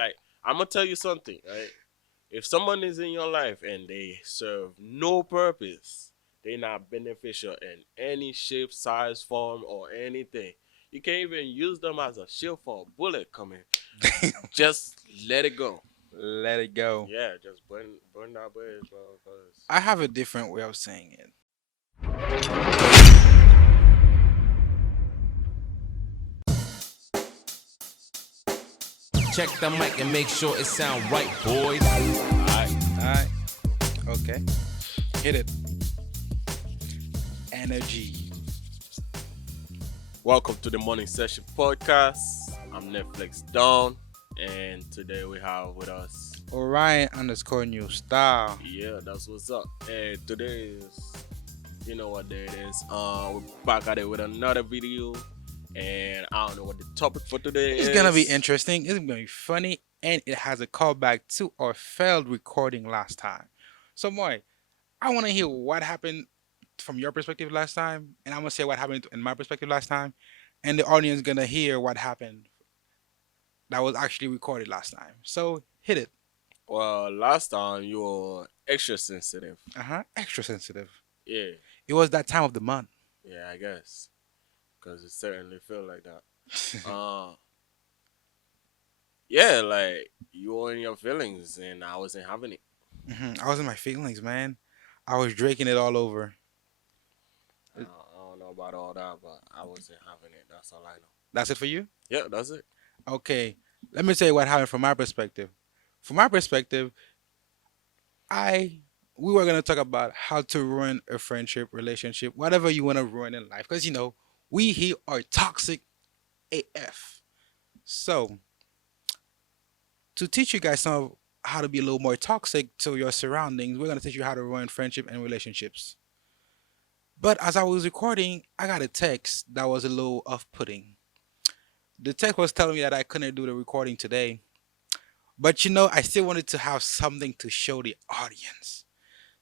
like I'm gonna tell you something, right? If someone is in your life and they serve no purpose, they're not beneficial in any shape, size, form, or anything. You can't even use them as a shield for a bullet coming. Just let it go. Let it go. Yeah, just burn that bridge, bro. Cause I have a different way of saying it. Check the mic and make sure it sound right, boys. alright. All right. Okay. Hit it. Energy. Welcome to the morning session podcast. I'm Netflix Don, and today we have with us. Orion underscore new style. Yeah, that's what's up. And today is, you know what day it is. We're back at it with another video, and I don't know what the topic for today It's gonna be is. interesting. It's gonna be funny, and it has a callback to our failed recording last time. So, Moy, I want to hear what happened from your perspective last time, and I'm gonna say what happened in my perspective last time, and the audience gonna hear what happened that was actually recorded last time. So, hit it. Well, last time you were extra sensitive. Uh huh. Extra sensitive. Yeah, It was that time of the month. yeah, I guess, because it certainly felt like that. Uh, yeah, like you were in your feelings, and I wasn't having it. I was in my feelings, man. I was drinking it all over. I don't know about all that, but I wasn't having it. That's all I know. That's it for you? Yeah, that's it. Okay. Let me tell you what happened from my perspective. From my perspective, I we were gonna talk about how to ruin a friendship, relationship, whatever you wanna ruin in life. Because we here are toxic AF. So to teach you guys some of how to be a little more toxic to your surroundings, we're gonna teach you how to ruin friendship and relationships. But as I was recording, I got a text that was a little off-putting. The text was telling me that I couldn't do the recording today. But I still wanted to have something to show the audience.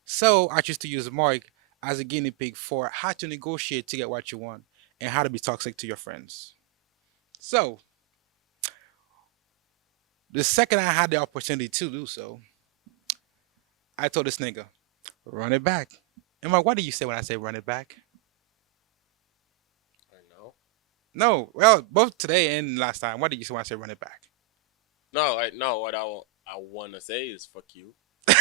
So I choose to use Mark as a guinea pig for how to negotiate to get what you want and how to be toxic to your friends. So the second I had the opportunity to do so, I told this nigga, run it back. And Mark, what do you say when I say run it back? I know. No, well, both today and last time. What did you say when I say run it back? No, I know what I want to say is fuck you, and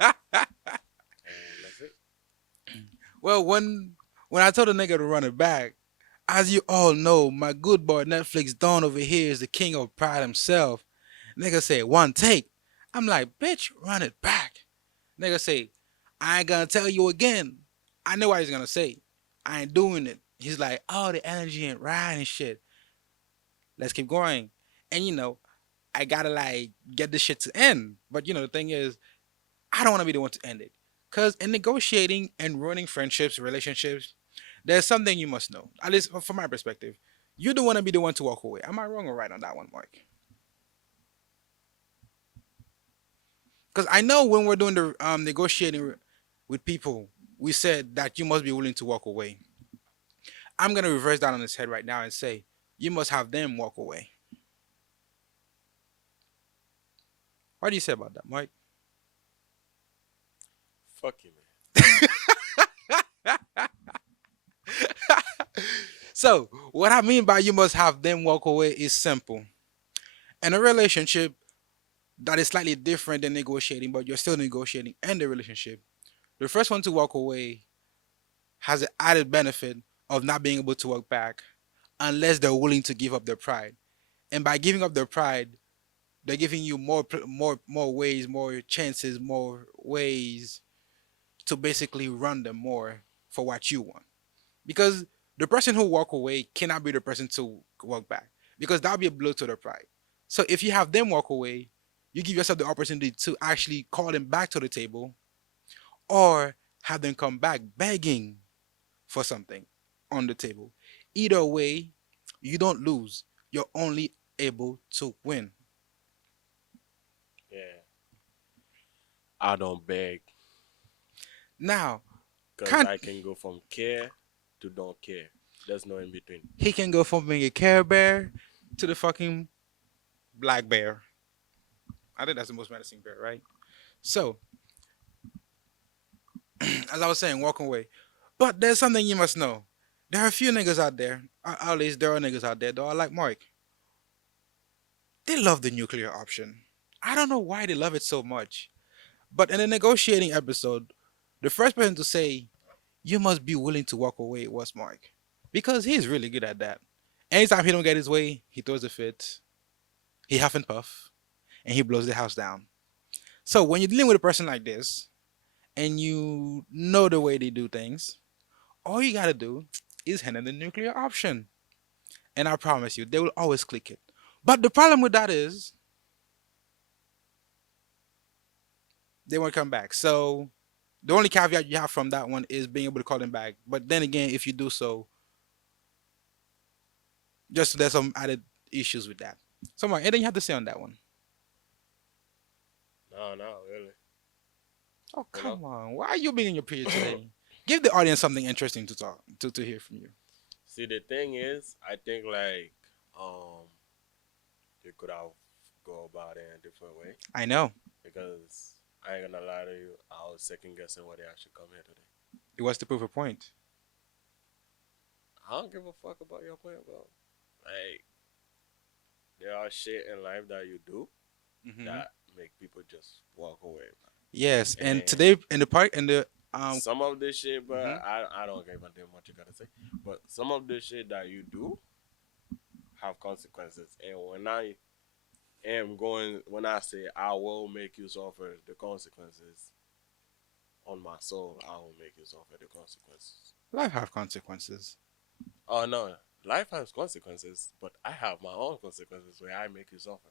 that's it. Well, when I told the nigga to run it back, as you all know, my good boy Netflix Don over here is the king of pride himself. Nigga say one take. I'm like, bitch, run it back. Nigga say, I ain't gonna tell you again. I know what he's gonna say. I ain't doing it. He's like, oh, the energy ain't right and shit. Let's keep going. And I gotta like get this shit to end. But the thing is, I don't wanna be the one to end it. Cause in negotiating and ruining friendships, relationships, there's something you must know. At least from my perspective. You don't want to be the one to walk away. Am I wrong or right on that one, Mark? Because I know when we're doing the negotiating with people, we said that you must be willing to walk away. I'm gonna reverse that on his head right now and say you must have them walk away. What do you say about that, Mike? Fuck you, So what I mean by you must have them walk away is simple. In a relationship that is slightly different than negotiating, but you're still negotiating in the relationship, the first one to walk away has the added benefit of not being able to walk back unless they're willing to give up their pride. And by giving up their pride, they're giving you more ways, more chances, more ways to basically run them more for what you want. Because the person who walk away cannot be the person to walk back because that'll be a blow to their pride. So if you have them walk away, you give yourself the opportunity to actually call them back to the table or have them come back begging for something on the table. Either way, you don't lose. You're only able to win. man. Yeah, I don't beg Now, because can't I can go from care to don't care. There's no in between. he can go from being a Care Bear to the fucking Black bear. I think that's the most menacing bear, right? So, as I was saying, walk away. But there's something you must know. There are a few niggas out there, at least there are niggas out there, though, I like Mark. They love the nuclear option. I don't know why they love it so much. But in the negotiating episode, the first person to say, you must be willing to walk away was Mark. Because he's really good at that. Anytime he don't get his way, he throws a fit, he huff and puff, and he blows the house down. So when you're dealing with a person like this, and you know the way they do things, all you gotta do is hand in the nuclear option. And I promise you, they will always click it. But the problem with that is they won't come back. So the only caveat you have from that one is being able to call them back. But then again, if you do so, just there's some added issues with that. So Mark, anything you have to say on that one? No, not really. Oh You know. come on. Why are you being in your period today? Give the audience something interesting to talk to hear from you. See, the thing is, I think like you could have go about it in a different way I know. because I ain't gonna lie to you, I was second guessing why they actually come here today. It was to prove a point. I don't give a fuck about your point, bro. Like there are shit in life that you do Mhm. that make people just walk away, Yes, man. and today in the park in the Some of this shit, bro, Mhm. I don't give a damn what you gotta say. But some of this shit that you do have consequences, and when I say I will make you suffer the consequences on my soul, I will make you suffer the consequences. life have consequences. Oh no, life has consequences, but I have my own consequences where I make you suffer.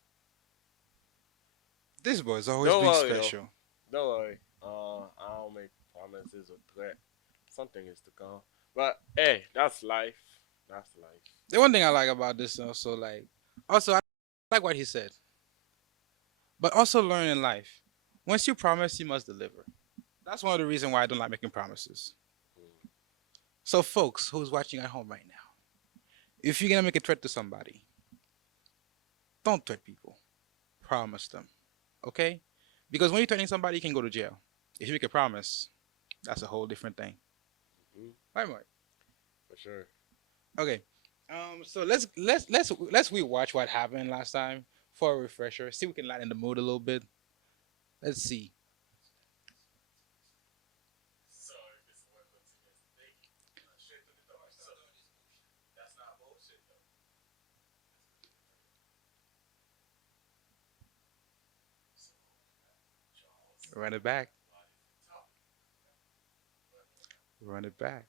This boy's always Don't been worry, yo. special. Don't worry. I don't make promises or threat. Something is to come. But hey, that's life. That's life. The one thing I like about this also also I like what he said. But also learn in life. Once you promise, you must deliver. That's one of the reasons why I don't like making promises. Mm. So folks who's watching at home right now, if you're gonna make a threat to somebody, don't threat people. Promise them. Okay? Because when you're threatening somebody, you can go to jail. If you make a promise, that's a whole different thing. Mhm. Right, Mark? For sure. Okay. So let's rewatch what happened last time for a refresher. See if we can lighten the mood a little bit. Let's see. So if it's the one continuous thing, straight to the door. So that's not bullshit though. So Charles, Run it back. why did you talk? Run it back.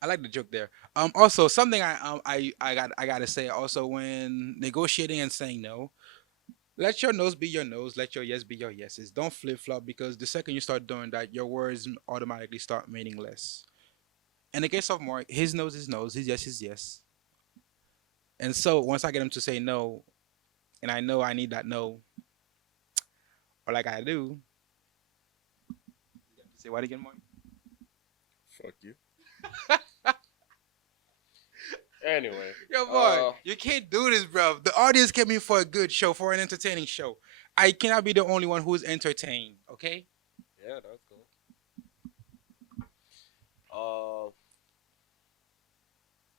I like the joke there. Also something I gotta say also when negotiating and saying no, let your no's be your no's, let your yes be your yeses. Don't flip flop because the second you start doing that, your words automatically start meaningless. In the case of Mark, his no's is no's, his yes is yes. And so once I get him to say no, and I know I need that no, or like I do, you have to say what again, Mark? Fuck you. Anyway, Yo, boy, you can't do this, bro. The audience came in for a good show, for an entertaining show. I cannot be the only one who's entertained, okay? yeah, that's cool. Uh,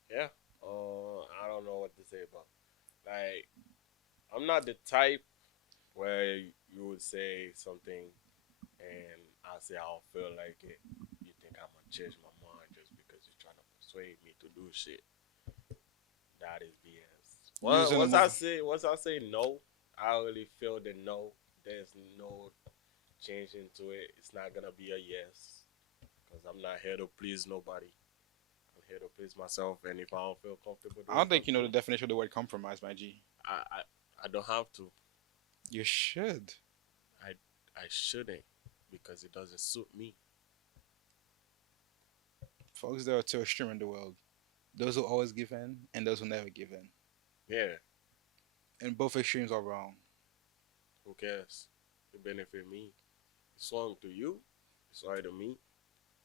yeah. I don't know what to say about. Like, I'm not the type where you would say something and I say I don't feel like it. You think I'm gonna change my mind just because you're trying to persuade me to do shit. That is BS. Using the movie. Once I say no, I really feel the no. There's no change into it. It's not gonna be a yes because I'm not here to please nobody. I'm here to please myself, and if I don't feel comfortable I doing don't think you know the something, definition of the word compromise, my G. I, I I don't have to. You should. I I shouldn't because it doesn't suit me. Folks, there are two extremes in the world. Those who always give in and those who never give in. Yeah, And both extremes are wrong. who cares? It benefit me. It's wrong to you. It's right to me.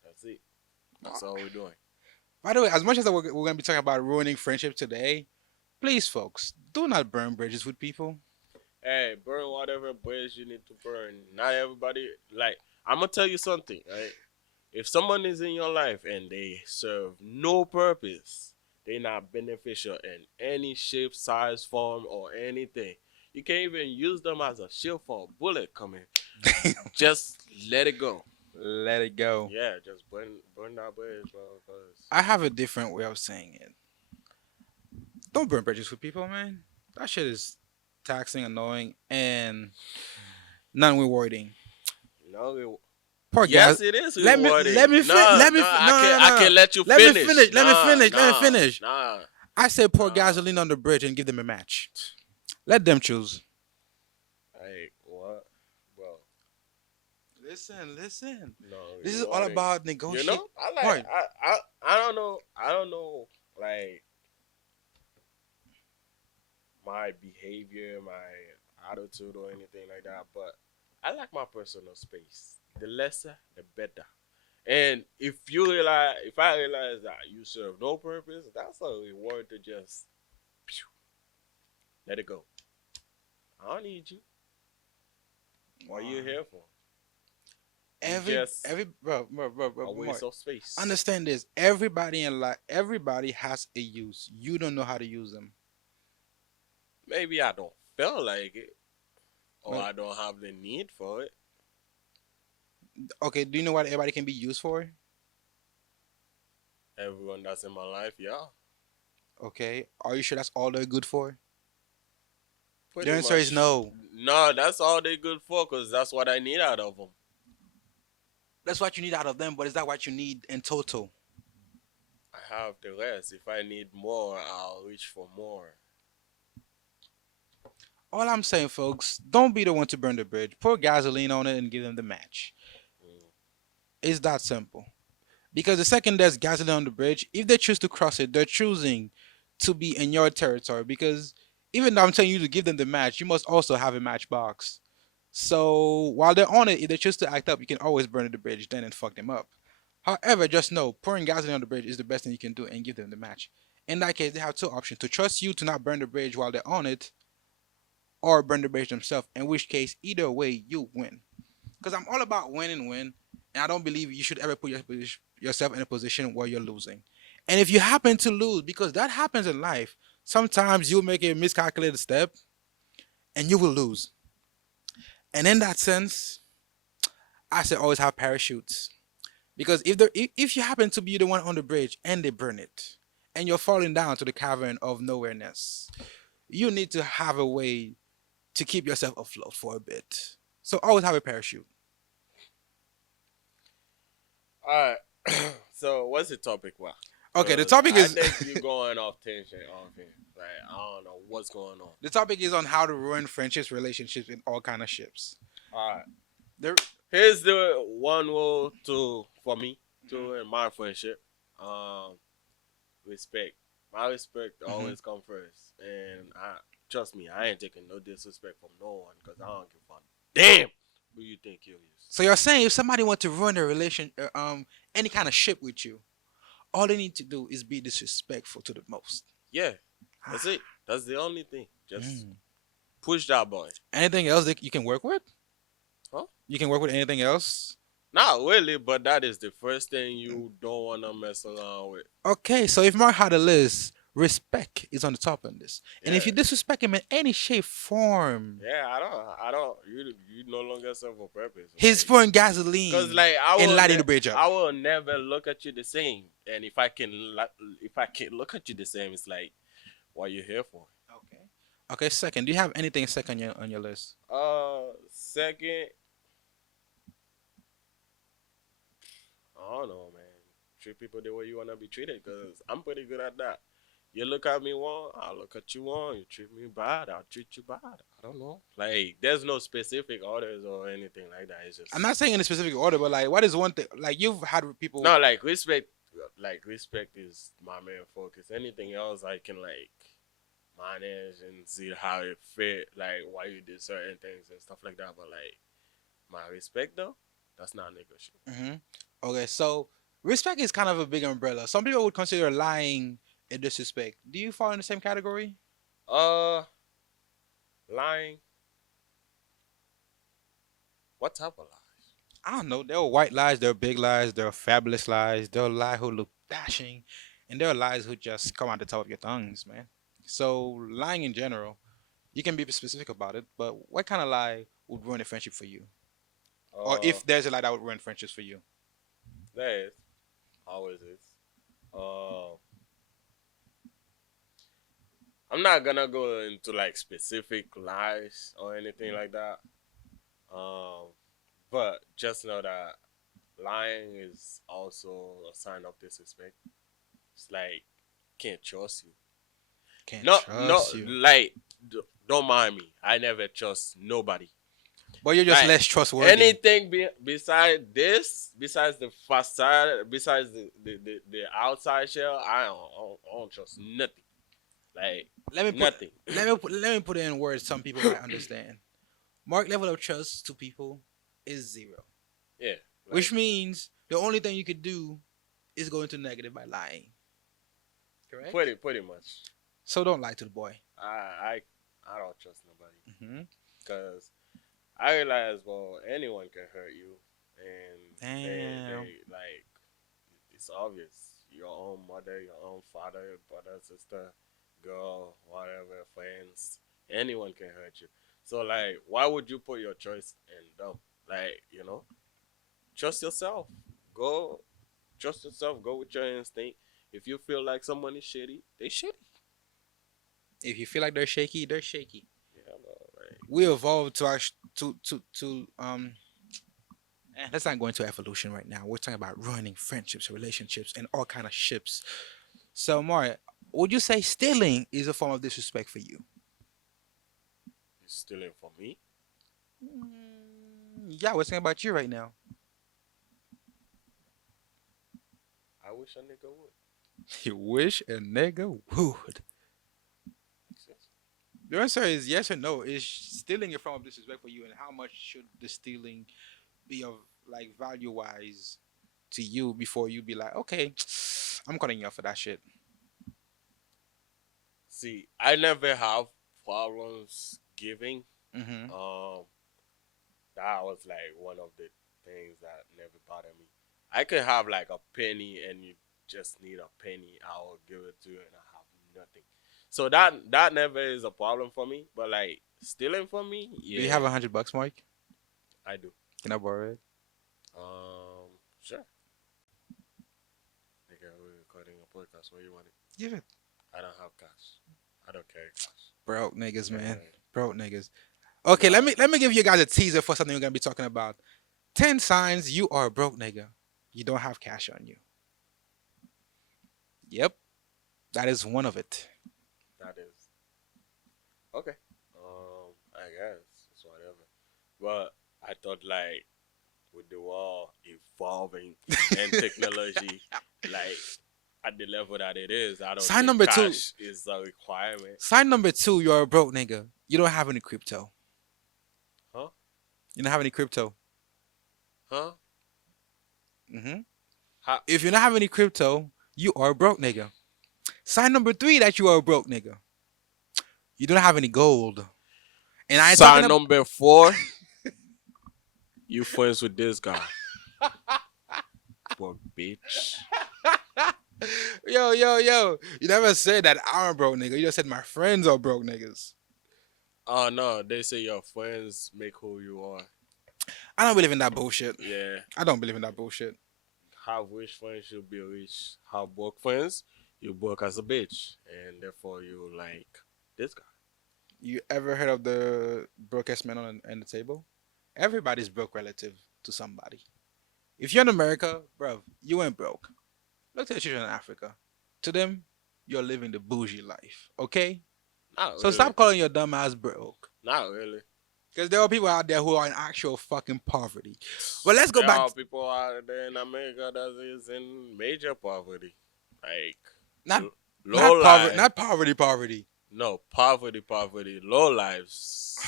That's it. That's all we're doing. By the way, as much as we're going to be talking about ruining friendship today, please, folks, do not burn bridges with people. Hey, burn whatever bridge you need to burn. Not everybody like. I'm gonna tell you something, right? If someone is in your life and they serve no purpose, they not beneficial in any shape, size, form, or anything. You can't even use them as a shield for a bullet coming. Just let it go. Let it go. Yeah, just burn that bridge, bro. Cause I have a different way of saying it. Don't burn bridges with people, man. That shit is taxing, annoying, and non-rewarding. no, Poor guys. yes, it is Let me rewarding. let me fin- No, let me no, fi- no, no, I no, no. can let you Let me finish. finish. Let me Nah, finish. Let me nah, finish. nah, I say pour nah. gasoline on the bridge and give them a match. Let them choose. Like what, bro? Listen. No, This is all rewarding. about You negotiate. know, I like. Right. I don't know. I don't know. Like my behavior, my attitude, or anything like that. But I like my personal space. The lesser, the better. And if I realize that you serve no purpose, that's a reward to just phew, let it go. I don't need you. What are you here for? You just Every bro, a waste of space. understand this. Everybody in life, everybody has a use. You don't know how to use them. Maybe I don't feel like it, or Well, I don't have the need for it. okay, do you know what everybody can be used for? Everyone that's in my life, yeah, Okay, are you sure that's all they're good for? The pretty answer is much. no. No, that's all they good for, cause that's what I need out of them. That's what you need out of them, but is that what you need in total? I have the rest. If I need more, I'll reach for more. All I'm saying, folks, don't be the one to burn the bridge. Pour gasoline on it and give them the match. Mm. It's that simple. Because the second there's gasoline on the bridge, if they choose to cross it, they're choosing to be in your territory. Because even though I'm telling you to give them the match, you must also have a matchbox. So while they're on it, if they choose to act up, you can always burn the bridge then and fuck them up. However, just know pouring gasoline on the bridge is the best thing you can do and give them the match. In that case, they have two options: to trust you to not burn the bridge while they're on it, or burn the bridge themselves. In which case, either way, you win. Because I'm all about win and win, and I don't believe you should ever put yourself in a position where you're losing. And if you happen to lose, because that happens in life, sometimes you'll make a miscalculated step and you will lose. And in that sense, I say always have parachutes. Because if you happen to be the one on the bridge and they burn it, and you're falling down to the cavern of nowhereness, you need to have a way to keep yourself afloat for a bit. So always have a parachute. All right. So what's the topic? Well, Okay, the because topic I is think you're going off tangent off here. Like I don't know what's going on. the topic is on how to ruin friendships, relationships, and all kind of ships. All right. There, Here's the one rule to for me to in my friendship. Um, respect. My respect always come first, and I trust me. I ain't taking no disrespect from no one because I don't give a damn who you think you is. so you're saying if somebody wants to ruin a any kind of ship with you, all they need to do is be disrespectful to the most. Yeah, that's it. That's the only thing. Just Mm. push that boy. Anything else that you can work with? Huh? You can work with anything else? Not really, but that is the first thing you don't wanna mess around with. Okay, so if Mark had a list, respect is on the top on this. And if Yeah. you disrespect him in any shape, form, Yeah, I don't. You no longer serve a purpose. he's pouring gasoline Cause like and lighting the bridge up. I will never look at you the same. And if I can look at you the same, it's like what you here for. Okay. Okay, second. Do you have anything second on your list? Second, I don't know, man. Treat people the way you wanna be treated. Cause I'm pretty good at that. You look at me one, I look at you one. You treat me bad, I'll treat you bad. I don't know. Like there's no specific orders or anything like that. It's just I'm not saying in a specific order, but like, what is one thing? Like, you've had people. no, like respect. Like respect is my main focus. Anything else I can like manage and see how it fit, like why you did certain things and stuff like that. But like my respect though, that's not negotiable. Hmm. Okay, so Respect is kind of a big umbrella. Some people would consider lying a disrespect. Do you fall in the same category? Uh, lying. What type of lies? I don't know. There are white lies, there are big lies, there are fabulous lies, there are lies who look dashing, and there are lies who just come out the top of your tongues, man. So lying in general, you can be specific about it, but what kind of lie would ruin a friendship for you? Or Uh, if there's a lie that would ruin friendships for you? there is. Always is. Uh, I'm not gonna go into like specific lies or anything like that. Um, but just know that lying is also a sign of disrespect. It's like can't trust you. Can't No, no, trust you. like don't mind me. I never trust nobody. But you're just Like less trustworthy. anything beside this, besides the facade, besides the outside shell, I don't trust nothing. Like Let me put nothing. let me put it in words some people might understand. Mark level of trust to people is zero. Yeah, like Which means the only thing you could do is go into negative by lying. Correct? pretty much. So don't lie to the boy. I don't trust nobody Hmm. because I realize well anyone can hurt you and Damn. they like it's obvious. Your own mother, your own father, brother, sister, girl, whatever, friends, anyone can hurt you. So like, why would you put your choice in them? Like, trust yourself. Go, trust yourself. Go with your instinct. If you feel like someone is shitty, they shitty. If you feel like they're shaky, they're shaky. Yeah, bro. Like, We evolved to let's not go into evolution right now. We're talking about ruining friendships, relationships, and all kind of ships. So, Mario, would you say stealing is a form of disrespect for you? you stealing from me? Yeah, we're talking about you right now. I wish a nigga would. You wish a nigga would. Yes. The answer is yes or no. Is stealing a form of disrespect for you, and how much should the stealing be of like value wise to you before you be like, okay, I'm cutting you off for that shit. See, I never have problems giving. Mm-hmm. Um, that was like one of the things that never bothered me. I could have like a penny and you just need a penny, I will give it to you and I have nothing. So that never is a problem for me. But like stealing from me, Do you yeah, have $100, Mike? I do. Can I borrow it? Sure. Nigga, we're recording a podcast. Where you want it? Give it. I don't have cash. I don't carry cash. Broke niggas, man. Yeah. Broke niggas. Okay, Nah. let me give you guys a teaser for something we're gonna be talking about. 10 signs you are a broke nigga. You don't have cash on you. Yep, that is one of it. That is okay. I guess it's whatever. But I thought like with the world evolving and technology, like at the level that it is, I don't Sign think number two. cash is a requirement. Sign number two, you're a broke nigga. You don't have any crypto. Huh? You don't have any crypto. Huh? Hmm. How? If you don't have any crypto, you are a broke nigga. Sign number three that you are a broke nigga. You don't have any gold. And I ain't talking Sign about. number 4. You friends with this guy? Poor bitch. Yo. You never said that I'm a broke nigga. You just said my friends are broke niggas. Oh no, they say your friends make who you are. I don't believe in that bullshit. Yeah. I don't believe in that bullshit. Have rich friends, you'll be rich. Have broke friends, you broke as a bitch, and therefore you like this guy. You ever heard of the brokest man on the table? Everybody's broke relative to somebody. If you're in America, bro, you ain't broke. Look to the children in Africa. To them, you're living the bougie life. Okay? Not So really. stop calling your dumb ass broke. Not really. Because there are people out there who are in actual fucking poverty. But let's go There back. are people out there in America that is in major poverty, like Not low life. not poverty. No poverty. Low lives.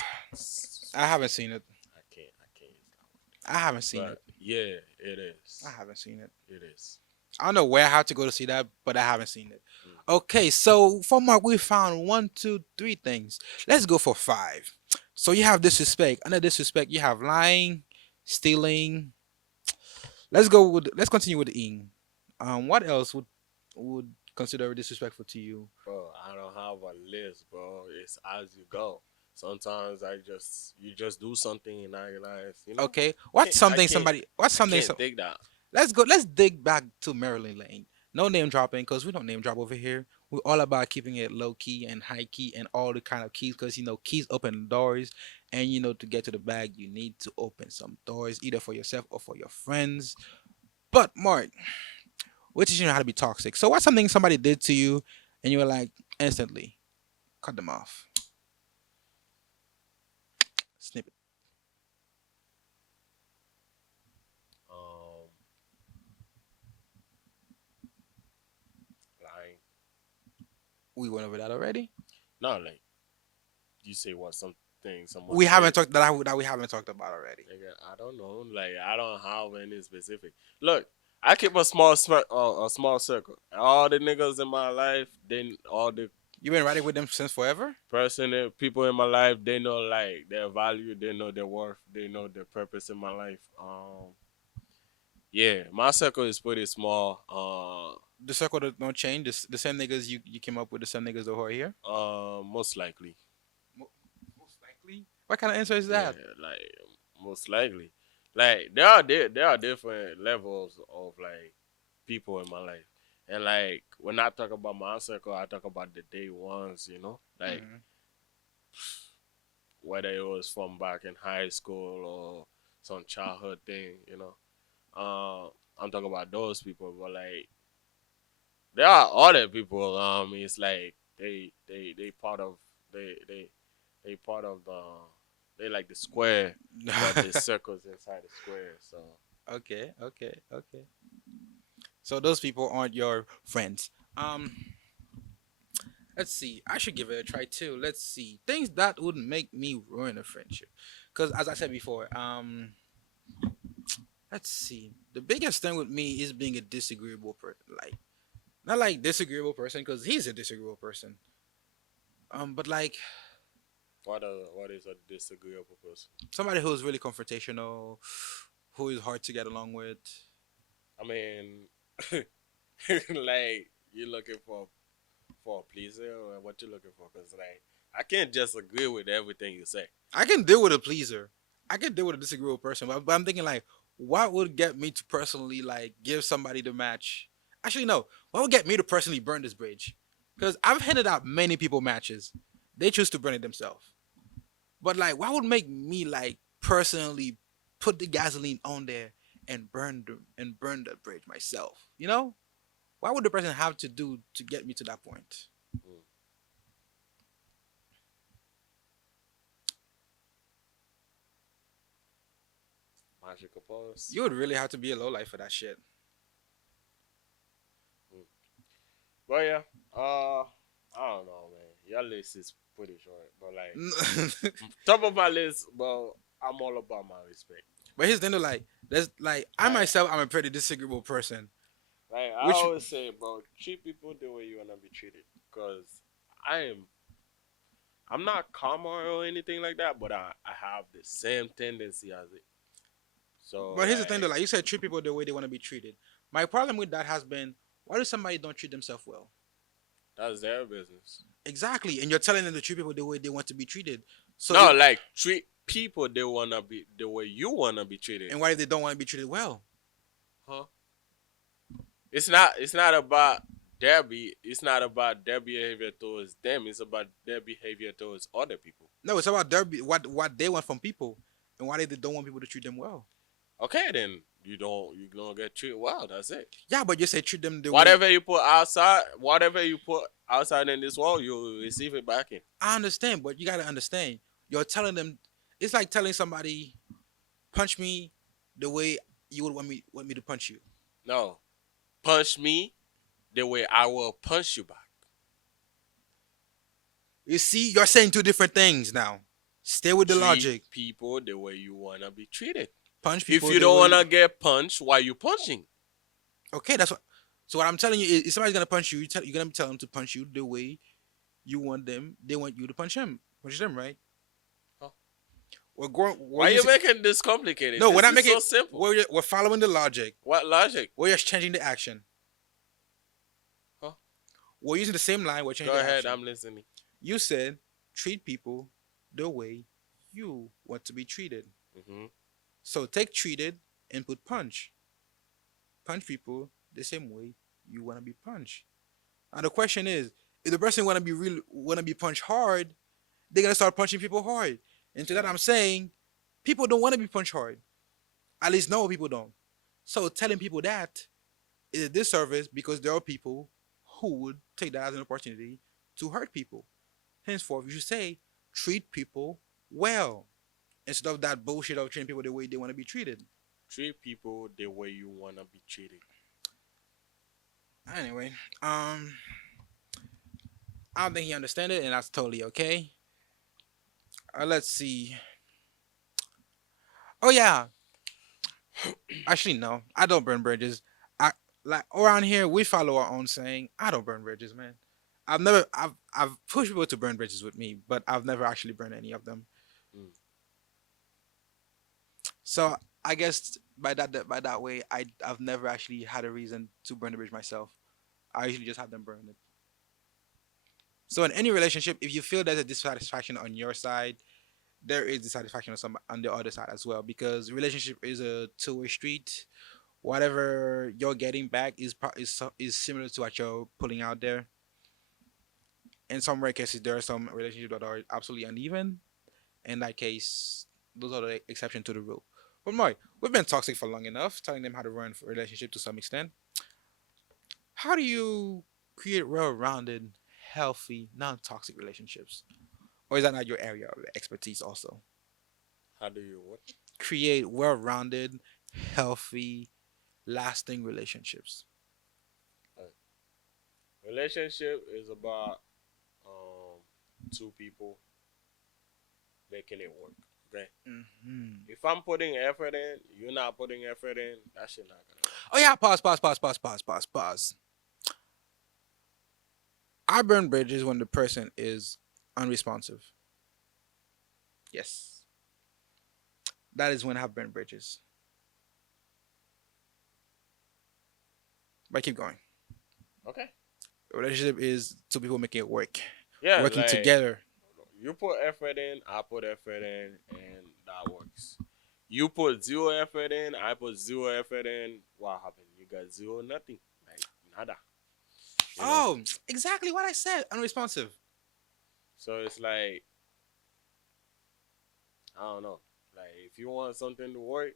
I haven't seen it. I can't use that I haven't seen word. it. But yeah, it is. I haven't seen it. It is. I don't know where I had to go to see that, but I haven't seen it. Mm. Okay, so for Mark, we found one, two, three things. Let's go for five. So you have disrespect. Under disrespect, you have lying, stealing. Let's continue with the ing. What else would consider disrespectful to you? Bro, I don't have a list, bro. It's as you go. Sometimes you just do something and I realize, Okay, can't I can't what's I something can't so take that. let's dig back to Maryland Lane. No name dropping because we don't name drop over here. We're all about keeping it low key and high key and all the kind of keys because keys open doors and to get to the bag you need to open some doors either for yourself or for your friends. But Mark, we're teaching you how to be toxic. So what's something somebody did to you and you were like instantly cut them off, snip it. Um, like We went over that already. no, like you say what something someone We did. haven't talked that we haven't talked about already. Nigga, I don't know. Like I don't have any specific. Look, I keep a small circle. All the niggas in my life, then all the You've been riding with them since forever. people in my life, they know like their value, they know their worth, they know their purpose in my life. Yeah, my circle is pretty small. The circle don't change. The same niggas you came up with, the same niggas who are here. Most likely. Most likely. What kind of answer is Yeah, that? like most likely. Like there are different levels of like people in my life. And like when I talk about my circle, I talk about the day ones, like Hmm. whether it was from back in high school or some childhood thing. I'm talking about those people, but like there are other people. It's like they part of they part of they like the square, but the circles inside the square. So Okay, okay, okay. So those people aren't your friends. Let's see. I should give it a try too. Let's see things that would make me ruin a friendship. Because as I said before, let's see. The biggest thing with me is being a disagreeable person. Like not like disagreeable person because he's a disagreeable person. But like what is a disagreeable person? somebody who's really confrontational, who is hard to get along with. I mean, like you looking for a pleaser or what you looking for? Cause like I can't just agree with everything you say. I can deal with a pleaser. I can deal with a disagreeable person, but I'm thinking like, what would get me to personally like give somebody the match? Actually, no. What would get me to personally burn this bridge? Because I've handed out many people matches. They choose to burn it themselves. But like, what would make me like personally put the gasoline on there and burn the bridge myself? What would the person have to do to get me to that point? Mm. Magical pause. You would really have to be a low life for that shit. Mm. But yeah, I don't know, man. Your list is pretty short, but like top of my list, but I'm all about my respect. But here's the thing, though, like, there's like I Like, myself, I'm a pretty disagreeable person. like I Which always say, bro, treat people the way you wanna be treated. Cause I am, I'm not karma or anything like that, but I have the same tendency as it. So But here's the thing, though, like like you said, treat people the way they want to be treated. My problem with that has been, why does somebody don't treat themselves well? that's their business. Exactly, and you're telling them to treat people the way they want to be treated. So, No, like treat people they wanna be the way you wanna be treated. and what if they don't want to be treated well? Huh? It's not about it's not about their behavior towards them. It's about their behavior towards other people. No, it's about what they want from people, and why they don't want people to treat them well. Okay, then you don't get treated well. That's it. Yeah, but you say treat them the way. Whatever you put outside in this world, you receive it back in. I understand, but you gotta understand. You're telling them. It's like telling somebody, punch me the way you would want me to punch you. No, punch me the way I will punch you back. You see, you're saying two different things now. Stay with the Treat logic. people the way you wanna be treated. Punch If people you the don't way. wanna get punched, why you punching? Okay, that's what. So what I'm telling you is, if somebody's gonna punch you, you're gonna tell them to punch you the way you want them. They want you to punch them, right? Huh? We're going. Why you making this complicated? No, we're This not is making. so simple. We're following the logic. What logic? We're just changing the action. Huh? We're using the same line. We're changing Go the ahead, action. I'm listening. You said treat people the way you want to be treated. Hmm. So take treated and put punch. Punch people the same way you want to be punched. And the question is, if the person want to be punched hard, they're gonna start punching people hard. And to that, I'm saying, people don't want to be punched hard. At least normal people don't. So telling people that is a disservice because there are people who would take that as an opportunity to hurt people. Henceforth, you should say treat people well instead of that bullshit of treating people the way they want to be treated. Treat people the way you wanna be treated. Anyway, I don't think he understand it, and that's totally okay. Let's see. Oh yeah, actually no, I don't burn bridges. I like around here we follow our own saying. I don't burn bridges, man. I've pushed people to burn bridges with me, but I've never actually burned any of them. Mm. So I guess by that way, I've never actually had a reason to burn the bridge myself. I usually just have them burn it. So in any relationship, if you feel there's a dissatisfaction on your side, there is dissatisfaction on some on the other side as well, because relationship is a two-way street. Whatever you're getting back is similar to what you're putting out there. In some rare cases, there are some relationships that are absolutely uneven. In that case, those are the exception to the rule. But Mike, we've been toxic for long enough, telling them how to run a relationship to some extent. How do you create well-rounded, healthy, non-toxic relationships? Or is that not your area of expertise also? How do you what? Create well-rounded, healthy, lasting relationships. Relationship is about um two people making it work. Okay. Hmm. If I'm putting effort in, you're not putting effort in, that shit not gonna work. Oh yeah, pause. I burn bridges when the person is unresponsive. Yes, that is when I burn bridges. But keep going. Okay. A relationship is two people making it work, Yeah, working like together. you put effort in, I put effort in, and that works. You put zero effort in, I put zero effort in. What happened? You got zero, nothing. Like nada. You know? Oh, exactly what I said. Unresponsive. So it's like I don't know. Like if you want something to work,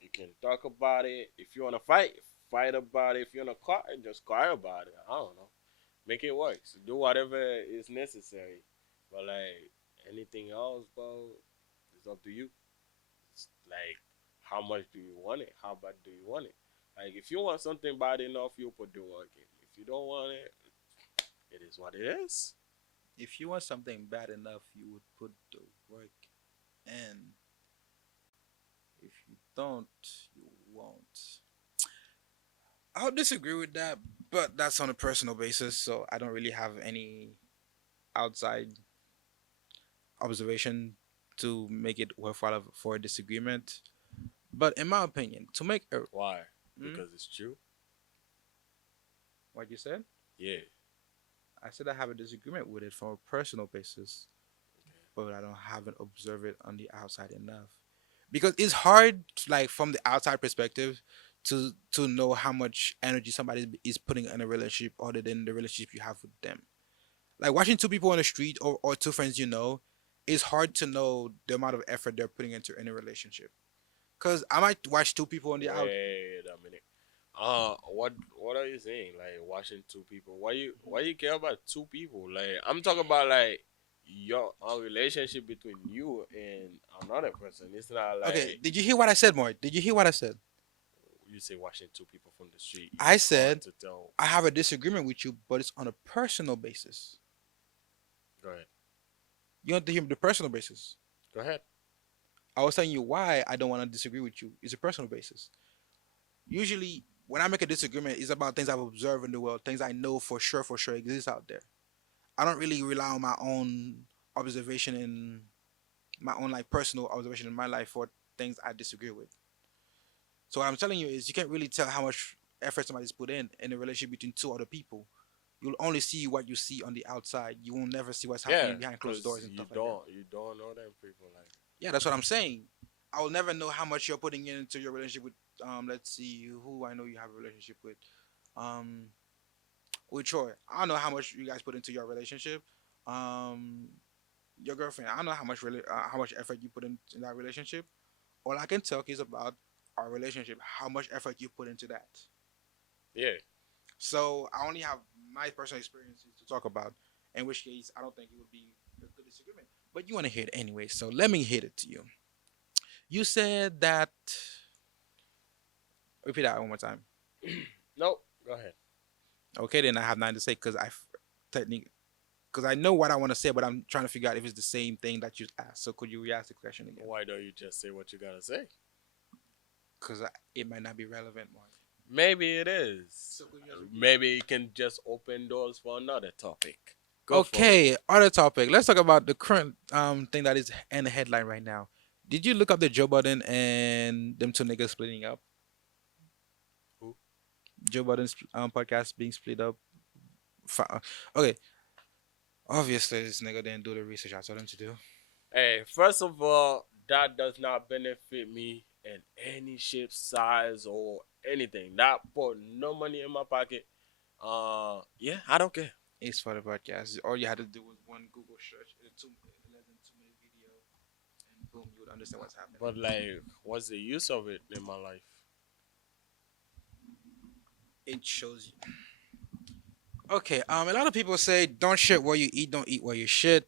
you can talk about it. If you wanna fight, fight about it. If you wanna cry, just cry about it. I don't know. Make it work. So do whatever is necessary. But like anything else, bro, it's up to you. It's like how much do you want it? How bad do you want it? Like if you want something bad enough, you put the work in. If you don't want it, it is what it is. If you want something bad enough, you would put the work in. If you don't, you won't. I'll disagree with that, but that's on a personal basis, so I don't really have any outside observation to make it worthwhile for a disagreement. But in my opinion, to make a Why? Hmm? Because it's true. what you said, Yeah. I said I have a disagreement with it from a personal basis, but I don't haven't observed it on the outside enough because it's hard, like from the outside perspective, to know how much energy somebody is putting in a relationship other than the relationship you have with them. Like watching two people on the street or two friends you know, it's hard to know the amount of effort they're putting into any relationship. Cause I might watch two people on the out. Wait a minute. What are you saying? Like watching two people? Why you care about two people? Like I'm talking about like your a relationship between you and another person. It's not Okay, like did you hear what I said, More? Did you hear what I said? you say watching two people from the street. I It's hard said to tell. I have a disagreement with you, but it's on a personal basis. Go ahead. You have to hear the personal basis. Go ahead. I was telling you why I don't want to disagree with you. It's a personal basis. Usually, when I make a disagreement, it's about things I've observed in the world, things I know for sure exist out there. I don't really rely on my own observation and my own like personal observation in my life for things I disagree with. So what I'm telling you is you can't really tell how much effort somebody's put in a relationship between two other people. You'll only see what you see on the outside. You will never see what's Yeah, happening behind closed because doors and you stuff like that. don't know them people like. Yeah, that's what I'm saying. I will never know how much you're putting into your relationship with let's see who I know you have a relationship um with Troy. I don't know how much you guys put into your relationship. Um your girlfriend. I don't know how much effort you put in that relationship. All I can talk is about our relationship, how much effort you put into that. Yeah, So I only have my personal experiences to talk about, in which case I don't think it would be a good disagreement. But you want to hear it anyway, so let me hit it to you. You said that. Repeat that one more time. no, go ahead. Okay, then I have nothing to say because technically because I know what I want to say, but I'm trying to figure out if it's the same thing that you asked. So could you re-ask the question again? Why don't you just say what you gotta say? Because it might not be relevant, Mark. Maybe it is. So could you just repeat that? Maybe you can just open doors for another topic. Go for it. Okay, other topic. Let's talk about the current thing that is in the headline right now. Did you look up the Joe Budden and them two niggas splitting up? Who? Joe Budden's podcast being split up. Okay, obviously this nigga didn't do the research I told him to do. Hey, first of all, that does not benefit me in any shape, size, or anything. That put no money in my pocket. Yeah, I don't care. It's for the podcast. All you had to do was one Google search, less than 2 minute video, and boom, you would understand what's happening. But like, what's the use of it in my life? It shows you. Okay, a lot of people say don't shit where you eat, don't eat where you shit,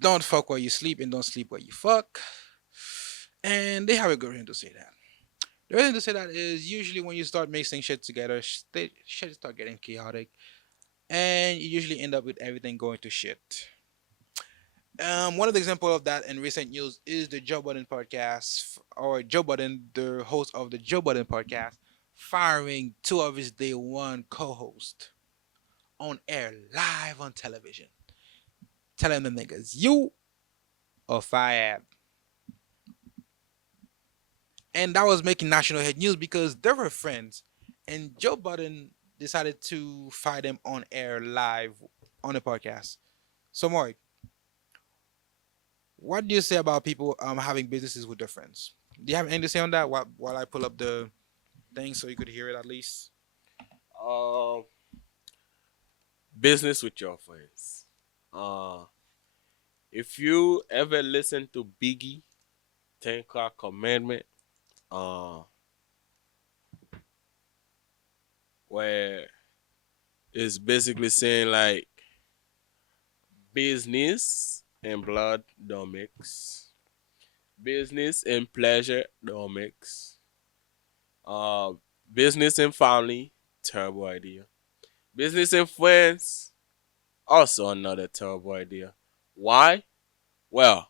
don't fuck where you sleep, and don't sleep where you fuck. And they have a good reason to say that. The reason to say that is usually when you start mixing shit together, shit start getting chaotic, and you usually end up with everything going to shit. One of the example of that in recent news is the Joe Budden podcast, or Joe Budden, the host of the Joe Budden podcast, firing two of his day one co-hosts on air live on television, telling them niggas, you are fired. And that was making national head news because they were friends. And Joe Budden decided to fire them on air live on the podcast. So, Mark, what do you say about people having businesses with their friends? Do you have anything to say on that while I pull up the thing so you could hear it at least? Um, Business with your friends. Uh, if you ever listen to Biggie, 10 O'clock Commandment, uh, where it's basically saying like business and blood don't mix, business and pleasure don't mix, uh, business and family, terrible idea, business and friends, also another terrible idea. Why? Well,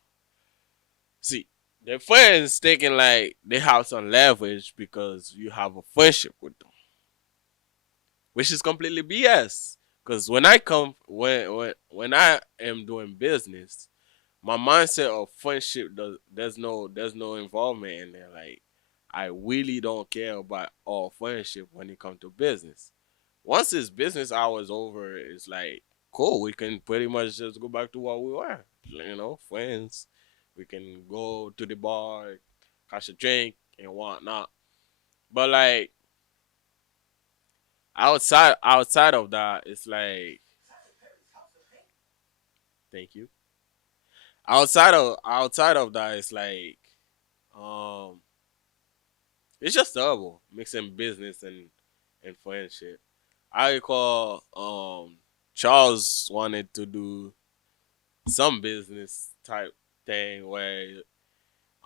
see, their friends thinking like they have some leverage because you have a friendship with them, which is completely BS. Because when I am doing business, my mindset of friendship there's no involvement in there. Like I really don't care about all friendship when it comes to business. Once it's business hours over, it's like cool. We can pretty much just go back to what we were. You know, friends. We can go to the bar, catch a drink and whatnot. But like outside of that, it's like thank you. Outside of that, it's like um it's just terrible mixing business and friendship. I recall Charles wanted to do some business type thing where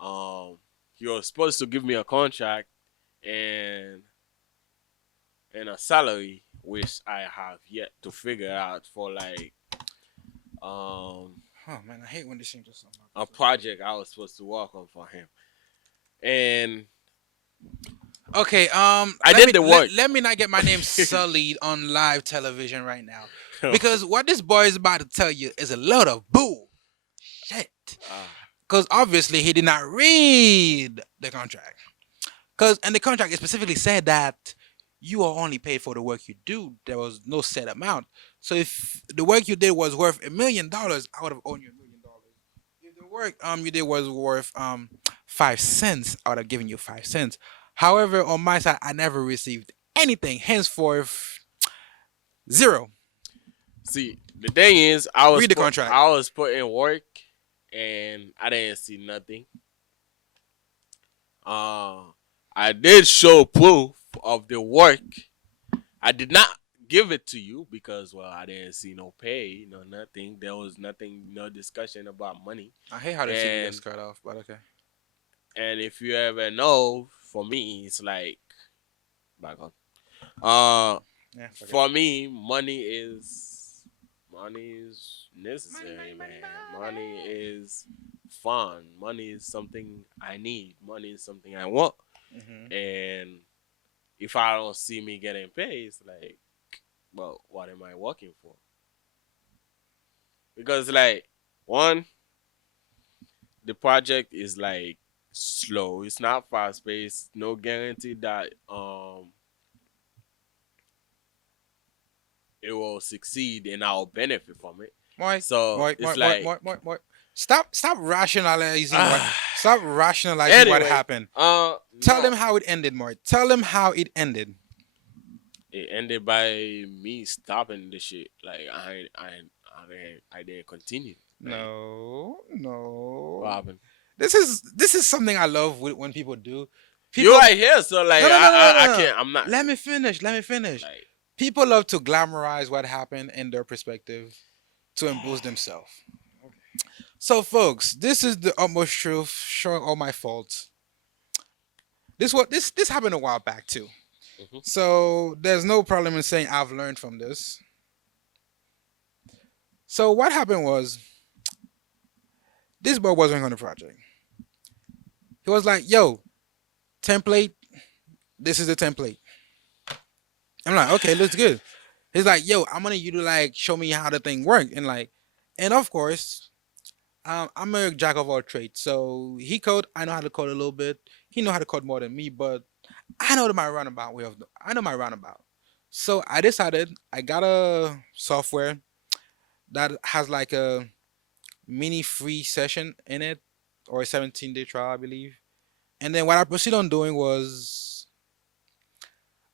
um he was supposed to give me a contract and a salary which I have yet to figure out for like um Oh man, I hate when this thing just a project I was supposed to work on for him. And Okay, I let did me the work. let me not get my name sullied on live television right now, because what this boy is about to tell you is a load of bull shit. Ah, Because obviously he did not read the contract. Because and the contract it specifically said that you are only paid for the work you do. There was no set amount. So if the work you did was worth $1 million, I would have owed you $1 million. If the work you did was worth 5 cents, I would have given you 5 cents. However, on my side, I never received anything. Henceforth, zero. see, the thing is, Read the contract. I was putting work, and I didn't see nothing. Uh, I did show proof of the work. I did not give it to you because, well, I didn't see no pay, no nothing. There was nothing, no discussion about money. I hate how the TV gets And cut off, but okay. if you ever know, for me, it's like back on. Uh, Yeah, fuck it. for me, money is necessary, man. Money is fun. Money is something I need. Money is something I want. Mhm. And if I don't see me getting paid, it's like, well, what am I working for? Because like one, the project is like slow. It's not fast paced. No guarantee that it will succeed and I'll benefit from it. Moi, So moi, moi, it's moi, like moi, moi, moi. Stop rationalizing what. ah. Stop rationalizing what Anyway, happened. Tell no. them how it ended, Moi. Tell them how it ended. It ended by me stopping the shit. Like I didn't continue. Like No, what no. happened? This is something I love when people do. You People. right here, so like No, no, no, no, no, I no. can't. I'm not Let me finish. Let me finish. like People love to glamorize what happened in their perspective to boost themselves. So, folks, this is the utmost truth, showing all my faults. This happened a while back too. mhm. So there's no problem in saying I've learned from this. So what happened was this boy wasn't on the project. He was like, "Yo, template. This is the template." I'm like, "Okay, looks good." He's like, "Yo, I want you to like show me how the thing worked." And of course, I'm a jack of all trades. So he code. I know how to code a little bit. He know how to code more than me, but I know my roundabout. So I decided I got a software that has like a mini free session in it, or a 17-day trial, I believe. And then what I proceed on doing was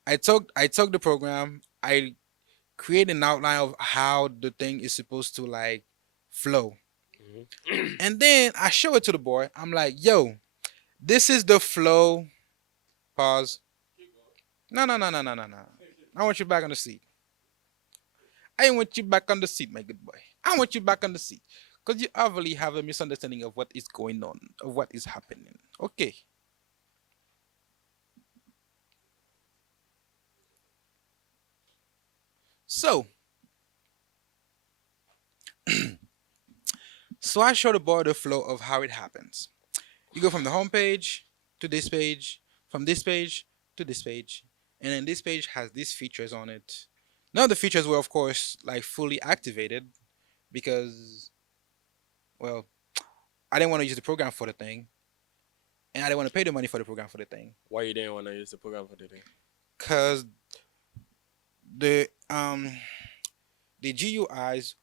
I took the program, I create an outline of how the thing is supposed to like flow. Mhm. And then I show it to the boy. I'm like, yo, this is the flow. Pause. No, no, no, no, no, no, no. I want you back on the seat. I want you back on the seat, my good boy. I want you back on the seat. Because you obviously have a misunderstanding of what is going on, of what is happening. Okay. So, so I show the boy the flow of how it happens. You go from the home page to this page, from this page to this page, and then this page has these features on it. None of the features were, of course, like fully activated because, well, I didn't want to use the program for the thing, and I didn't want to pay the money for the program for the thing, Why you didn't want to use the program for the thing? cause the um the GUIs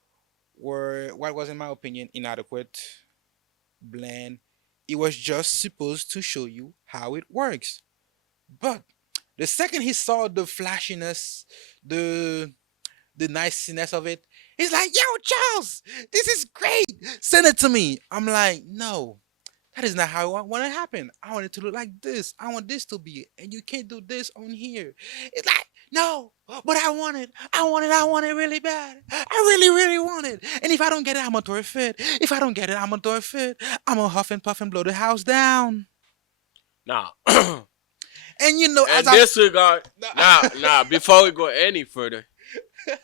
were what was, in my opinion, inadequate, bland. It was just supposed to show you how it works. But the second he saw the flashiness, the the niceness of it, he's like, "Yo, Charles, this is great. Send it to me." I'm like, "No, that is not how I want it to happen. I want it to look like this. I want this to be, and you can't do this on here." It's like, "No, but I want it. I want it really bad. I really, really want it. And if I don't get it, I'm gonna throw a fit. If I don't get it, I'm gonna throw a fit. I'm gonna huff and puff and blow the house down." Now, And you know, as and I disregard. Now, before we go any further,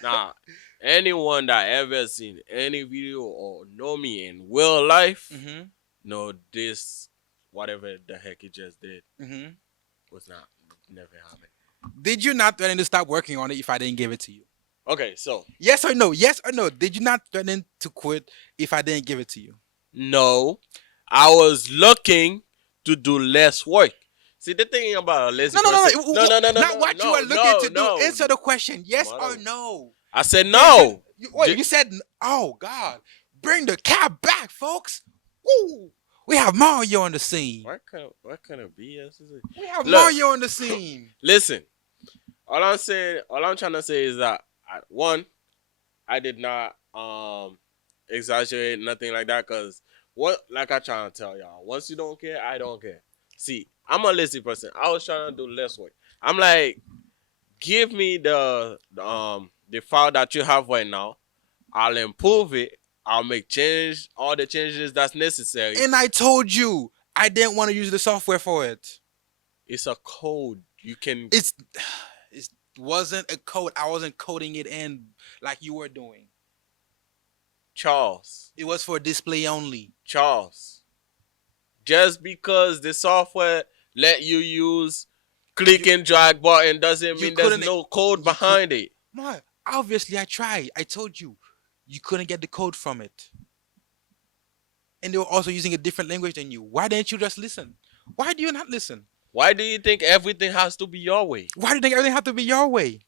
now, anyone that ever seen any video or know me in real life Mhm. know this, whatever the heck he just did Mhm. was not. never happened. Did you not threaten to stop working on it if I didn't give it to you? Okay, so Yes or no? Yes or no? Did you not threaten to quit if I didn't give it to you? no, I was looking to do less work. See, the thing about a lazy No, no, no, person, no. no, no, no, no, Not no, what you are no, looking no, to do. no, Answer the question, yes or Mother. no. I said Did you, no. wait, you said, oh, God. Bring the cat back, folks. Woo. We have Mario on the scene. What kind of BS is it? We have Look, Mario on the scene. listen. All I'm trying to say is that one, I did not exaggerate nothing like that, because what, like I trying to tell y'all, once you don't care, I don't care. See, I'm a lazy person. I was trying to do less work. I'm like, give me the file that you have right now. I'll improve it. I'll make all the changes that's necessary. And I told you I didn't want to use the software for it. It's a code. You can It wasn't a code. I wasn't coding it in like you were doing. Charles. It was for display only. Charles. Just because the software let you use click and drag button doesn't You mean there's couldn't- no code you behind it. More, obviously I tried. I told you. You couldn't get the code from it. And they were also using a different language than you. Why didn't you just listen? Why do you not listen? Why do you think everything has to be your way? Why do you think everything have to be your way?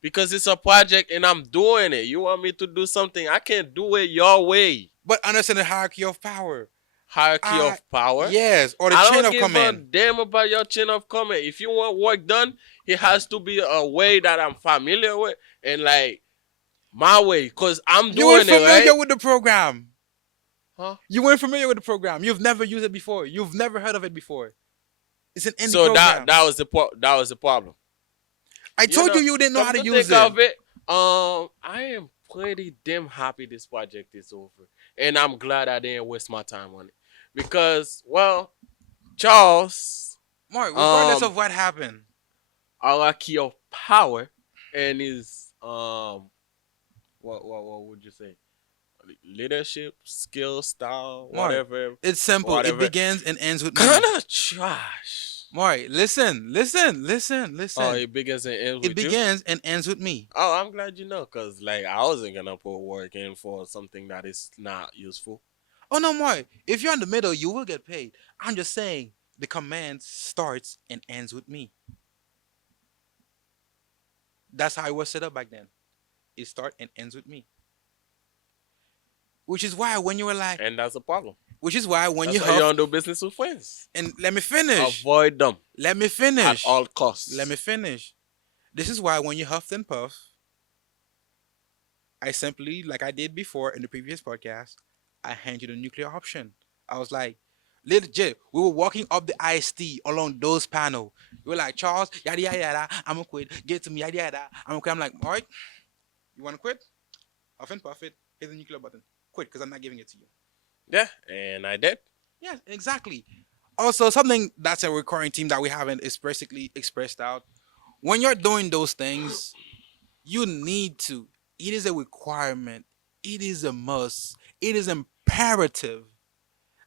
Because it's a project and I'm doing it. You want me to do something, I can't do it your way. But understand the hierarchy of power. Hierarchy of power? Yes, or the I chain don't of give command. a damn about your chain of command. If you want work done, it has to be a way that I'm familiar with, and like my way, because I'm You weren't doing it, familiar right? with the program. Huh? You weren't familiar with the program. You've never used it before. You've never heard of it before. It's an indie So program. that was the problem. I told you you didn't know how to use think it. of it, I am pretty damn happy this project is over, and I'm glad I didn't waste my time on it, because, well, Charles, Mark, regardless um, of what happened, hierarchy of power and his what would you say, leadership skill style, Mark, whatever, it's simple. It whatever. begins and ends with me. Kind of trash. Mark, listen. Oh, it begins and ends with It you? begins and ends with me. Oh, I'm glad you know, because like I wasn't gonna put work in for something that is not useful. Oh no, Mark. If you're in the middle, you will get paid. I'm just saying the command starts and ends with me. That's how it was set up back then. It starts and ends with me. Which is why when you were like, And that's a problem. which is why when That's you why you huff, don't do business with friends. and let me finish. Avoid them Let me at finish. all costs. Let me finish. This is why when you huffed and puff, I simply, like I did before in the previous podcast, I hand you the nuclear option. I was like, legit, we were walking up the IST along those panel. We were like, Charles, yada yada yada, I'm gonna quit. Get to me, yada yada, I'm gonna quit. I'm like, all right, you wanna quit? Huff and puff it, hit the nuclear button. Quit, because I'm not giving it to you. Yeah, and I did. Yeah, exactly. Also, something that's a recurring theme that we haven't is basically expressed out. When you're doing those things, you need to. It is a requirement. It is a must. It is imperative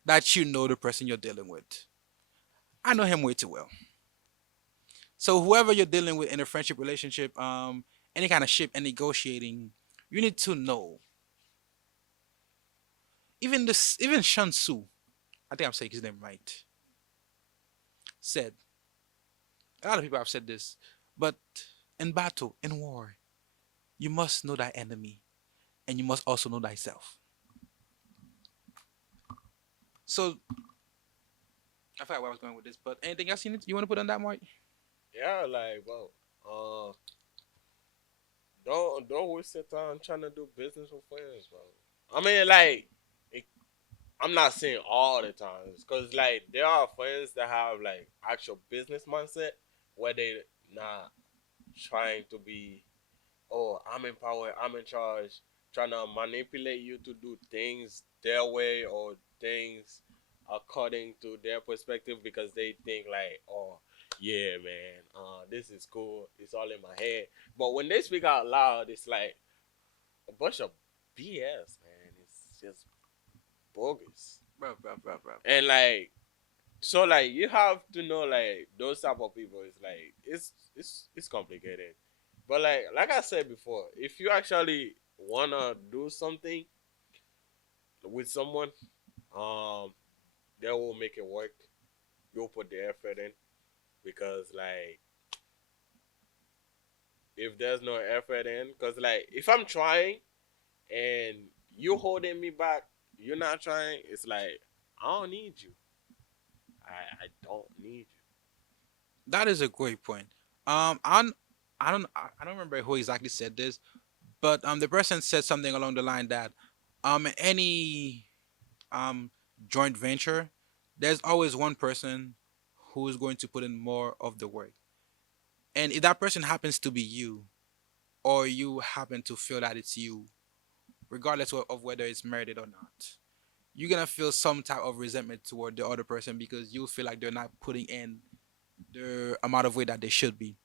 that you know the person you're dealing with. I know him way too well. So whoever you're dealing with in a friendship relationship, any kind of ship and negotiating, you need to know. Even Shan Tzu, I think I'm saying his name right, said, a lot of people have said this, but in battle, in war, you must know thy enemy, and you must also know thyself. So, I forgot where I was going with this, but anything else you want to put on that, Mark? Yeah, like, well, don't waste your time trying to do business with friends, bro. I mean, like, I'm not saying all the times, because like there are friends that have like actual business mindset where they not trying to be, oh, I'm in power, I'm in charge, trying to manipulate you to do things their way or things according to their perspective, because they think like, oh, yeah, man, this is cool, it's all in my head. But when they speak out loud, it's like a bunch of BS, man. It's just bogus. Bro. And like, So like you have to know like those type of people is like it's complicated. But like I said before, if you actually wanna do something with someone, um, they will make it work. You'll put the effort in because like if there's no effort in, because like if I'm trying and you holding me back, you're not trying. It's like I don't need you. I don't need you. That is a great point. I'm, I don't remember who exactly said this, but the person said something along the line that any um joint venture, there's always one person who is going to put in more of the work, and if that person happens to be you, or you happen to feel that it's you, regardless of whether it's merited or not, you're gonna feel some type of resentment toward the other person because you feel like they're not putting in the amount of weight that they should be,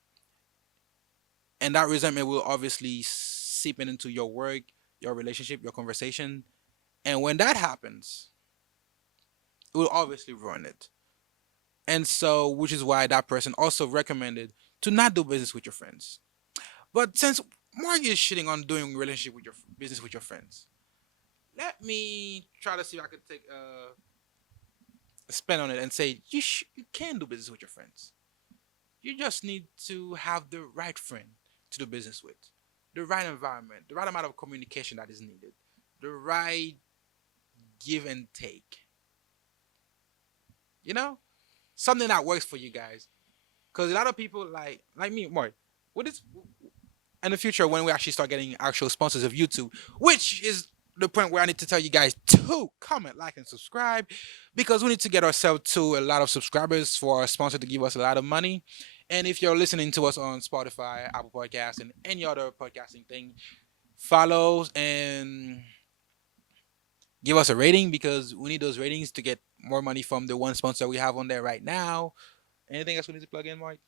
and that resentment will obviously seep into your work, your relationship, your conversation, and when that happens, it will obviously ruin it. And so, which is why that person also recommended to not do business with your friends. But since Mark is shitting on doing relationship with your business with your friends, let me try to see if I could take a spin on it and say you can do business with your friends. You just need to have the right friend to do business with, the right environment, the right amount of communication that is needed, the right give and take. You know, something that works for you guys. Because a lot of people like me, Mark, what is in the future when we actually start getting actual sponsors of YouTube, which is the point where I need to tell you guys to comment, like, and subscribe because we need to get ourselves to a lot of subscribers for our sponsor to give us a lot of money. And if you're listening to us on Spotify, Apple Podcasts, and any other podcasting thing, follow and give us a rating because we need those ratings to get more money from the one sponsor we have on there right now. Anything else we need to plug in, Mike?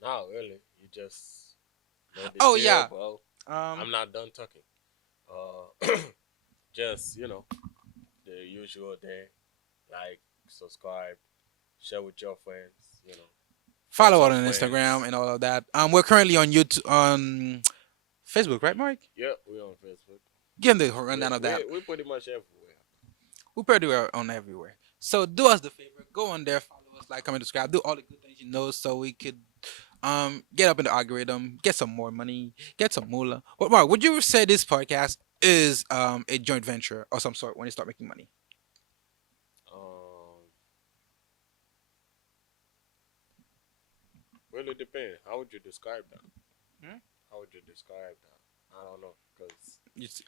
Not really. You just know the Oh deal, yeah. bro. Um, I'm not done talking. Uh, just the usual thing. Like, subscribe, share with your friends. Tell Follow us some on Instagram friends. and all of that. We're currently on YouTube, on Facebook, right, Mike? Yep, we on Facebook. Give them the We rundown of that. we we pretty much everywhere. We're pretty well on everywhere. So do us the favor, go on there, follow us, like, comment, subscribe, do all the good things you know, so we could get up in the algorithm, get some more money, get some moolah. But Mark, would you say this podcast is a joint venture or some sort when you start making money? Um, really depends. How would you describe that? Hmm? How would you describe that? I don't know, cause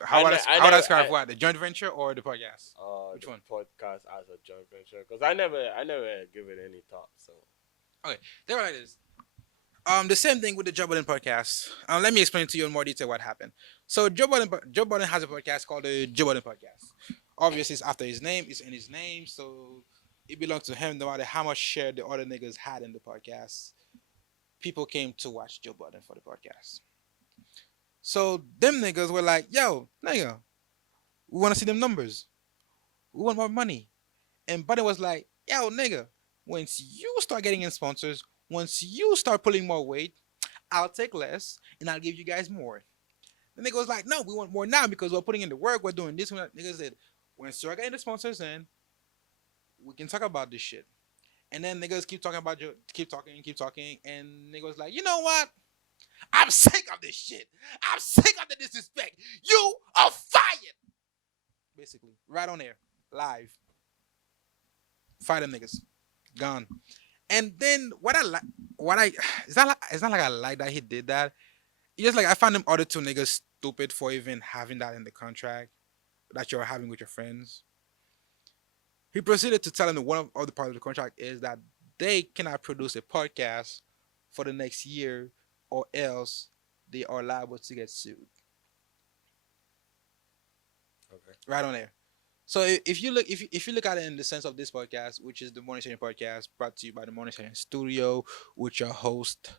How would I describe what the joint venture or the podcast? Which the one? podcast as a joint venture, cause I never give it any thought. So Okay, they were like this. The same thing with the Joe Budden podcast. Let me explain to you in more detail what happened. So Joe Budden has a podcast called the Joe Budden Podcast. Obviously, it's after his name. It's in his name, so it belongs to him. No matter how much share the other niggas had in the podcast, people came to watch Joe Budden for the podcast. So them niggas were like, "Yo, nigga, we want to see them numbers. We want more money." And Budden was like, "Yo, nigga, once you start getting in sponsors, once you start pulling more weight, I'll take less and I'll give you guys more." The nigga was like, "No, we want more now because we're putting in the work, we're doing this." Nigga said, "When start getting the sponsors in, we can talk about this shit." And then niggas keep talking about you, keep talking, and niggas was like, "You know what? I'm sick of this shit. I'm sick of the disrespect. You are fired." Basically, right on air, live. Fire them niggas, gone. And then what I like, what I it's not like I like that he did that. It's just like I found them other two niggas stupid for even having that in the contract that you're having with your friends. He proceeded to tell them that one of the parts of the contract is that they cannot produce a podcast for the next year or else they are liable to get sued. okay, Right on there. So if you look at it in the sense of this podcast, which is the Morning Session podcast brought to you by the Morning Session Studio, with your host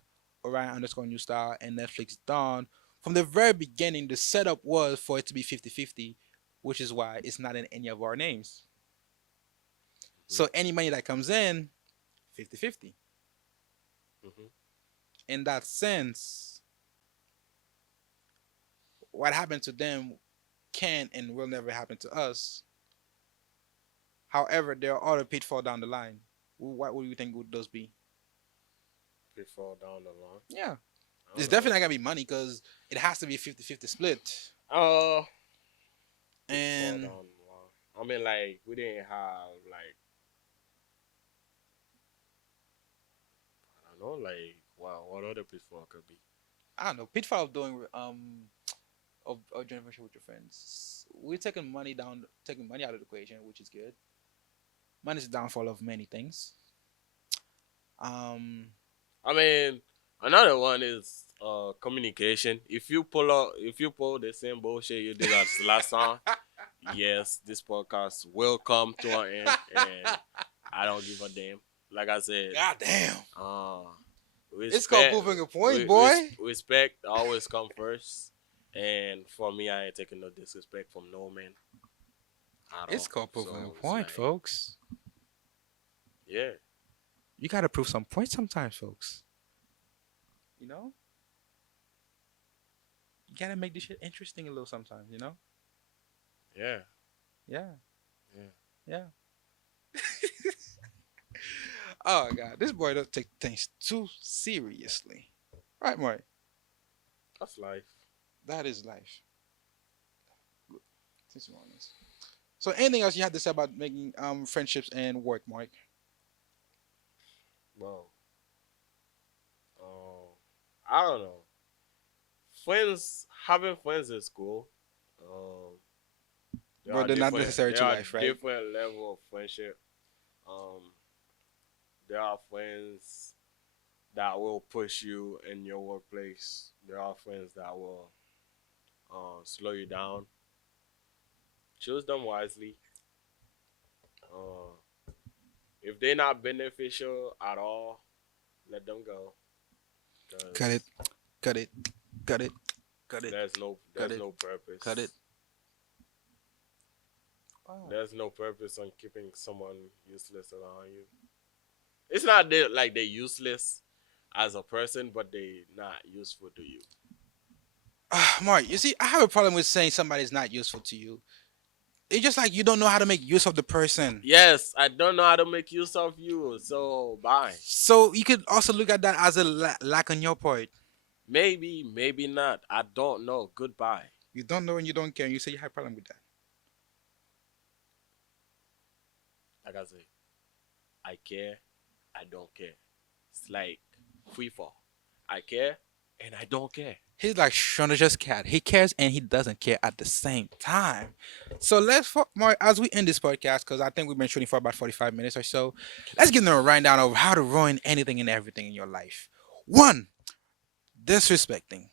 Orion underscore New Style and Netflix Dawn. From the very beginning, the setup was for it to be 50-50, which is why it's not in any of our names. So any money that comes in, 50-50. Hmm. In that sense, what happened to them can and will never happen to us. However, there are other pitfalls down the line. What would you think would those be? Before down the line. Yeah. I It's don't know. definitely not going to be money because it has to be 50-50 split. Uh, before And down the line. I mean, like we didn't have like I don't know, like wow, what other pitfall could be? I don't know, pitfall of doing of joint venture with your friends. We're taking money out of the equation, which is good. Money is the downfall of many things. Um, I mean, another one is communication. If you pull the same bullshit you did as last time, yes, this podcast will come to an end, and I don't give a damn. Like I said, God damn. uh, It's called respect, proving a point, boy. respect always come first. And for me, I ain't taking no disrespect from no man at It's all. called So proving a it's point, like, folks. yeah, You gotta prove some points sometimes, folks. You know? You gotta make this shit interesting a little sometimes, you know? yeah, Yeah. yeah. Yeah. Oh god, this boy don't take things too seriously. Right, Mark? That's life. That is life. Good. Since you're honest. So anything else you have to say about making friendships and work, Mark? Well, I don't know. Friends, having friends is cool. Um, But they're not necessary there to are life, right? different level of friendship. Um, there are friends that will push you in your workplace. There are friends that will slow you down. Choose them wisely. Uh, if they're not beneficial at all, let them go. Cut it. Cause Cut it. Cut it. Cut it. Cut there's it. no purpose. Cut it. Wow. There's no purpose on keeping someone useless around you. It's not like they're useless as a person, but they not useful to you. Mark, you see, I have a problem with saying somebody's not useful to you. It's just like you don't know how to make use of the person. Yes, I don't know how to make use of you, so bye. So you could also look at that as a lack on your part. Maybe, maybe not. I don't know. Goodbye. You don't know and you don't care. And you say you have a problem with that. Like I say, I care, I don't care. It's like free fall. I care and I don't care. He's like Shonda's cat. He cares and he doesn't care at the same time. So Mark, as we end this podcast, because I think we've been shooting for about 45 minutes or so, let's give them a rundown of how to ruin anything and everything in your life. One, disrespecting.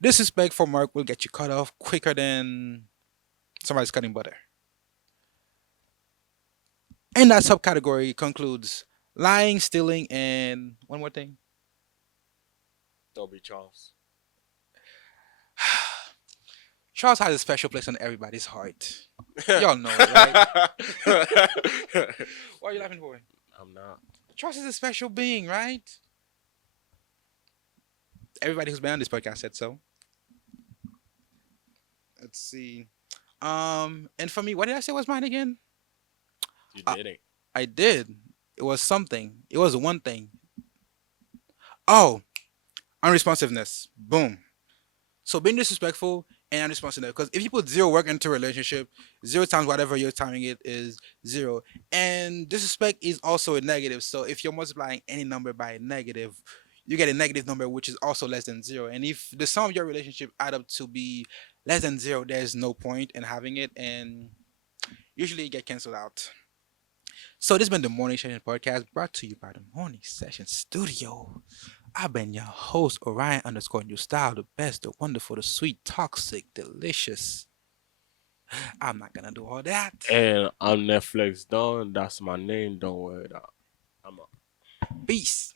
Disrespect for Mark will get you cut off quicker than somebody's cutting butter. And that subcategory concludes lying, stealing, and one more thing. Don't be Charles. Charles has a special place in everybody's heart. Y'all know it, right? What are you laughing for? I'm not. Charles is a special being, right? Everybody who's been on this podcast said so. Let's see. And for me, what did I say was mine again? You Uh, didn't. I did. It was something. It was one thing. Oh, unresponsiveness. Boom. So being disrespectful and unresponsive. Because if you put zero work into a relationship, zero times whatever you're timing it is zero. And disrespect is also a negative. So if you're multiplying any number by a negative, you get a negative number which is also less than zero. And if the sum of your relationship add up to be less than zero, there's no point in having it, and usually you get canceled out. So this has been the Morning Session Podcast brought to you by the Morning Session Studio. I've been your host, Orion underscore New Style, the best, the wonderful, the sweet, toxic, delicious. I'm not gonna do all that. And I'm Netflix Don. That's my name. Don't worry. I'm Peace.